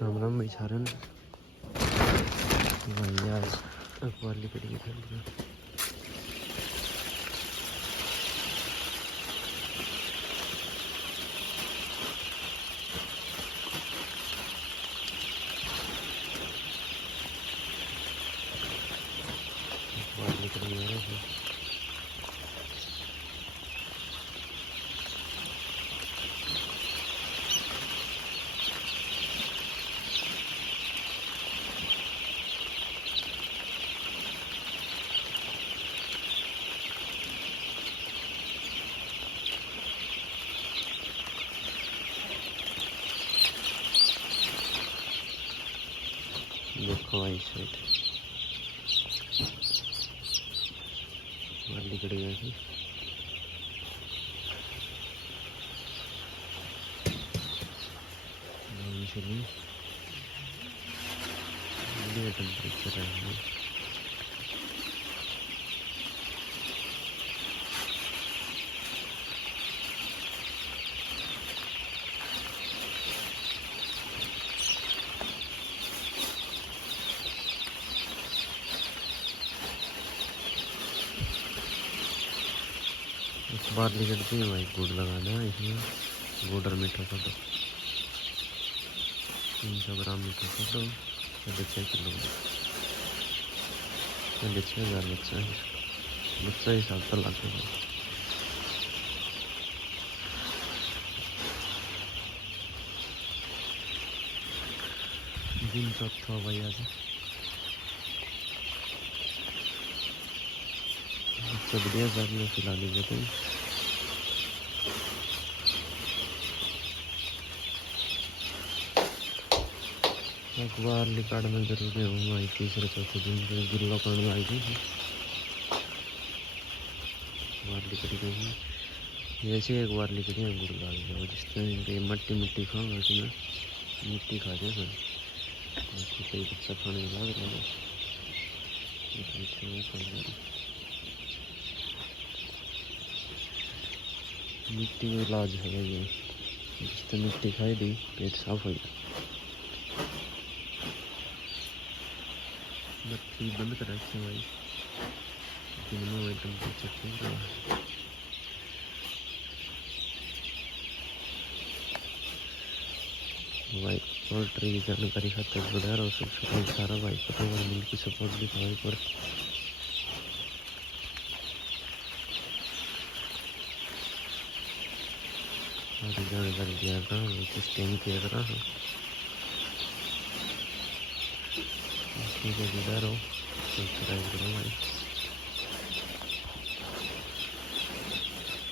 राम राम भाई सारन भाई आज अखबार ली पड़ी है ठंड में। अखबार ली पड़ी है देखो भाई साइड वाली कड़ी है थी टेम्परेचर है। बाहर निकलती है भाई गुड़ लगाना है इसमें। गुड़ और मीठा कर दो 300 ग्राम मीठा कर दो 6.5 किलो 6,500 बच्चा है। बच्चा हिसाब से लाते हैं। दिन चौथा भाई आज बच्चा बढ़िया साथ में खिला लीजिए तुम। अखबार निकालना जरूरी है भाई। तीसरे चौथे दिन गिल्लो करने आई थी अखबार लिकड़ी गई ऐसे एक बार लिकड़ी है गुड़ डाल दो जिस तरह मट्टी खाओगे कि मैं मिट्टी खा जाए सर बाकी कई बच्चा खाने लग रहा है। मिट्टी का इलाज है ये जिस तरह मिट्टी खाई दी पेट साफ हो गया। बत्ती बंद कर रखी भाई दिन में टेम्परेचर ठीक रहा। भाई पोल्ट्री की जानकारी खातिर बढ़ा रहा हूँ सबसे सारा भाई पता मिल की सपोर्ट दिखाई पर जानकारी दिया था सिस्टम किया करा हाँ ठीक है दिखा रहा हूँ सब्सक्राइब करो भाई।